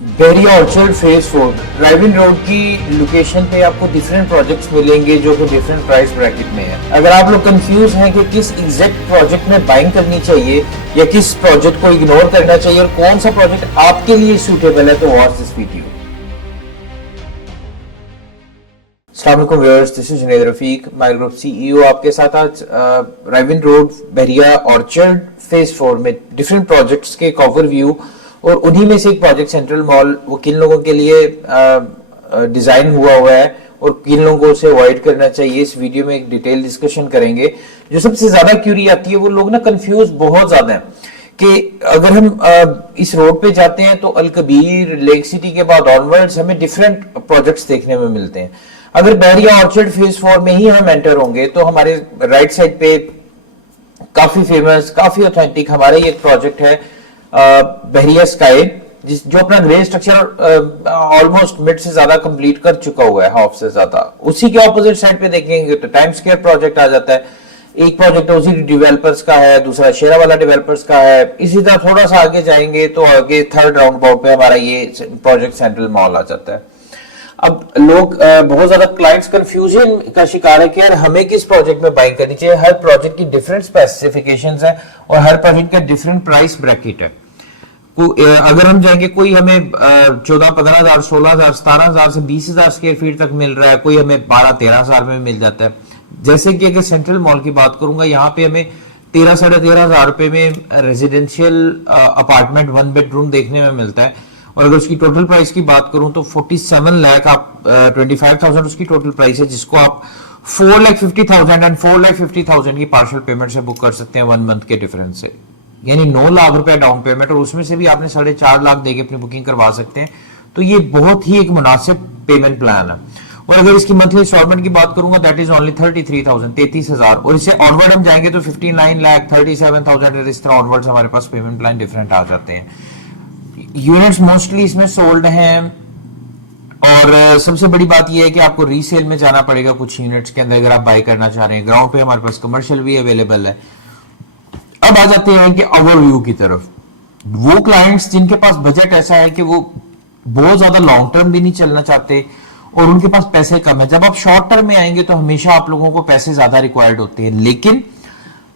बहरिया orchard phase 4 driving road की location पे आपको डिफरेंट प्रोजेक्ट्स मिलेंगे जो कि डिफरेंट प्राइस ब्रैकेट में है। अगर आप लोग कंफ्यूज हैं कि किस एग्जैक्ट प्रोजेक्ट में बाइंग करनी चाहिए या किस प्रोजेक्ट को इग्नोर करना चाहिए और कौन सा प्रोजेक्ट आपके लिए सूटेबल है, तो वॉच दिस वीडियो। अस्सलाम वालेकुम viewers, this is Junaid Rafiq, my group CEO आपके साथ आज ड्राइविंग रोड बहरिया ऑर्चर्ड फेज 4 में डिफरेंट प्रोजेक्ट्स के एक ओवरव्यू और उन्हीं में से एक प्रोजेक्ट सेंट्रल मॉल, वो किन लोगों के लिए डिजाइन हुआ है और किन लोगों को उसे अवॉइड करना चाहिए, इस वीडियो में एक डिटेल डिस्कशन करेंगे। जो सबसे ज्यादा क्यूरी आती है वो लोग ना कंफ्यूज बहुत ज्यादा हैं कि अगर हम इस रोड पे जाते हैं तो अल कबीर, लेक सिटी के बाद ऑनवर्ड्स हमें डिफरेंट प्रोजेक्ट्स देखने में मिलते हैं। अगर बहरिया ऑर्चर्ड फेज 4 में ही हम एंटर होंगे तो हमारे राइट साइड पे काफी फेमस, काफी ऑथेंटिक हमारा ही एक प्रोजेक्ट है बहरिया स्काई, जो अपना ग्रे स्ट्रक्चर ऑलमोस्ट मिड से ज्यादा कंप्लीट कर चुका हुआ है, हाफ से ज्यादा। उसी के ऑपोजिट साइड पे देखेंगे तो टाइम स्क्वायर प्रोजेक्ट आ जाता है। एक प्रोजेक्ट उसी डेवलपर्स का है, दूसरा शेरा वाला डेवलपर्स का है। इसी तरह थोड़ा सा आगे जाएंगे तो आगे थर्ड राउंड अबाउट पे हमारा ये प्रोजेक्ट सेंट्रल मॉल आ जाता है। अब लोग बहुत ज्यादा क्लाइंट्स कंफ्यूजन का शिकार है कि यार हमें किस प्रोजेक्ट में बाइंग करनी चाहिए। हर प्रोजेक्ट की डिफरेंट स्पेसिफिकेशंस है और हर प्रोजेक्ट का डिफरेंट प्राइस ब्रैकेट है। अगर हम जाएंगे, कोई हमें 14-15,000, 16,000, 17,000 से 20,000 स्क्वायर फीट तक मिल रहा है, कोई हमें 12-13,000 में मिल जाता है। जैसे कि अगर सेंट्रल मॉल की बात करूंगा, यहाँ पे हमें 13-13,500 रुपए में रेजिडेंशियल अपार्टमेंट 1 बेडरूम देखने में मिलता है। और अगर उसकी टोटल प्राइस की बात करूं तो 47 लाख आप 25,000 उसकी टोटल प्राइस है, जिसको आप 4,50,000 एंड 4,50,000 की पार्शियल पेमेंट से बुक कर सकते हैं 1 मंथ के डिफरेंस से। यानी 9 लाख रुपए डाउन पेमेंट और उसमें से भी आपने 4.5 लाख देके अपनी बुकिंग करवा सकते हैं। तो ये बहुत ही एक मुनासिब पेमेंट प्लान है। और अगर इसकी मंथली इंस्टॉलमेंट की बात करूंगा, दैट इज ओनली 33,000, 33,000। और इससे ऑनवर्ड हम जाएंगे तो 59 लाख, 37,000, इस तरह ऑनवर्ड हमारे पास पेमेंट प्लान डिफरेंट आ जाते हैं। यूनिट्स मोस्टली इसमें सोल्ड हैं और सबसे बड़ी बात यह है कि आपको रीसेल में जाना पड़ेगा कुछ यूनिट्स के अंदर अगर आप बाय करना चाह रहे हैं। ग्राउंड पे हमारे पास कमर्शियल भी अवेलेबल है। अब आ जाते हैं कि ओवरव्यू की तरफ। वो क्लाइंट्स जिनके पास बजट ऐसा है कि वो बहुत ज्यादा लॉन्ग टर्म भी नहीं चलना चाहते और उनके पास पैसे कम है। जब आप शॉर्ट टर्म में आएंगे तो हमेशा आप लोगों को पैसे ज्यादा रिक्वायर्ड होते हैं, लेकिन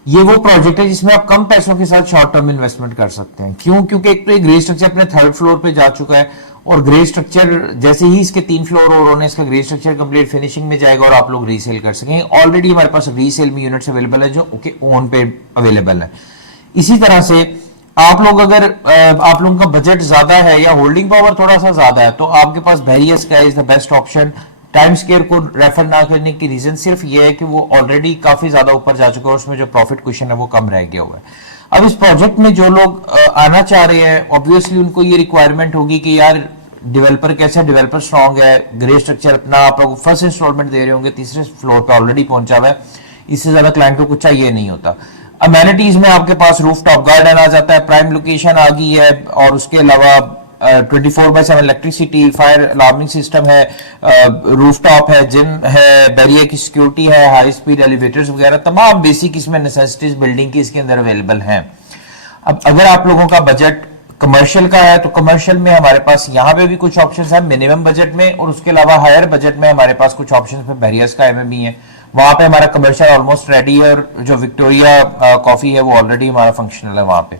ये वो प्रोजेक्ट है जिसमें आप कम पैसों के साथ शॉर्ट टर्म इन्वेस्टमेंट कर सकते हैं। क्यों? क्योंकि एक तो ये ग्रे स्ट्रक्चर अपने थर्ड फ्लोर पे जा चुका है और ग्रे स्ट्रक्चर जैसे ही इसके 3 फ्लोर और होने इसका ग्रे स्ट्रक्चर कंप्लीट फिनिशिंग में जाएगा और आप लोग रीसेल कर सकेंगे। ऑलरेडी हमारे पास रीसेल में यूनिट्स अवेलेबल है जो ओन पे अवेलेबल है। इसी तरह से आप लोग अगर आप लोगों का बजट ज्यादा है या होल्डिंग पावर थोड़ा सा ज्यादा है तो आपके पास Bahria sky is the best option. Time square को रेफर ना करने की रीजन सिर्फ ये है कि वो ऑलरेडी काफी ज्यादा ऊपर जा चुका है और उसमें जो प्रॉफिट क्वेश्चन है वो कम रह गया हुआ है। अब इस प्रोजेक्ट में जो लोग आना चाह रहे हैं, ऑब्वियसली उनको ये रिक्वायरमेंट होगी कि यार डेवलपर कैसा, डेवलपर स्ट्रॉन्ग है, ग्रे स्ट्रक्चर अपना, आप लोग फर्स्ट इंस्टॉलमेंट दे रहे होंगे, तीसरे फ्लोर पे ऑलरेडी पहुंचा हुआ है, इससे ज्यादा क्लाइंट को कुछ चाहिए नहीं होता। अमेनिटीज में आपके पास रूफ टॉप गार्डन आ जाता है, प्राइम लोकेशन आ गई है और उसके अलावा 24/7 इलेक्ट्रिसिटी, फायर अलार्मिंग सिस्टम है, रूफ टॉप है, जिम है, बैरियर की सिक्योरिटी है, हाई स्पीड एलिवेटर्स वगैरह तमाम बेसिक इसमें नेसेसिटीज बिल्डिंग की इसके अंदर अवेलेबल हैं। अब अगर आप लोगों का बजट कमर्शियल का है तो कमर्शियल में हमारे पास यहाँ पे भी कुछ ऑप्शंस हैं मिनिमम बजट में, और उसके अलावा हायर बजट में हमारे पास कुछ ऑप्शंस पे बहरिया स्काई में भी है। वहां पे हमारा कमर्शियल ऑलमोस्ट रेडी है और जो विक्टोरिया कॉफी है वो ऑलरेडी हमारा फंक्शनल है वहां पे।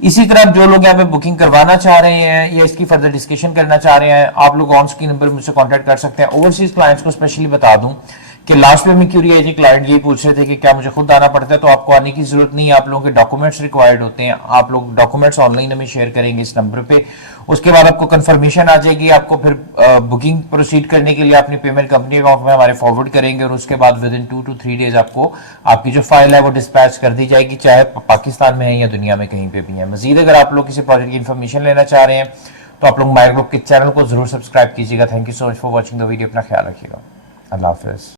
इसी तरह जो लोग यहाँ पे बुकिंग करवाना चाह रहे हैं या इसकी फर्दर डिस्कशन करना चाह रहे हैं, आप लोग ऑन स्क्रीन नंबर मुझसे कांटेक्ट कर सकते हैं। ओवरसीज क्लाइंट्स को स्पेशली बता दूं कि लास्ट में हमें क्यूरी आई थी, क्लाइंट ये पूछ रहे थे कि क्या मुझे खुद आना पड़ता है, तो आपको आने की जरूरत नहीं है। आप लोगों के डॉक्यूमेंट्स रिक्वायर्ड होते हैं, आप लोग डॉक्यूमेंट्स ऑनलाइन हमें शेयर करेंगे इस नंबर पे। उसके बाद आपको कंफर्मेशन आ जाएगी, आपको फिर बुकिंग प्रोसीड करने के लिए अपनी पेमेंट कंपनी अकाउंट में हमारे फॉरवर्ड करेंगे और उसके बाद विद इन 2 to 3 डेज आपको आपकी जो फाइल है वो डिस्पैच कर दी जाएगी, चाहे पाकिस्तान में है या दुनिया में कहीं पे भी है। मजीद अगर आप लोग किसी प्रोजेक्ट की इन्फॉर्मेशन लेना चाह रहे हैं तो आप लोग माई ग्रुप के चैनल को जरूर सब्सक्राइब कीजिएगा। Thank you so much for watching the video. अपना ख्याल रखिएगा। अल्लाह हाफिज।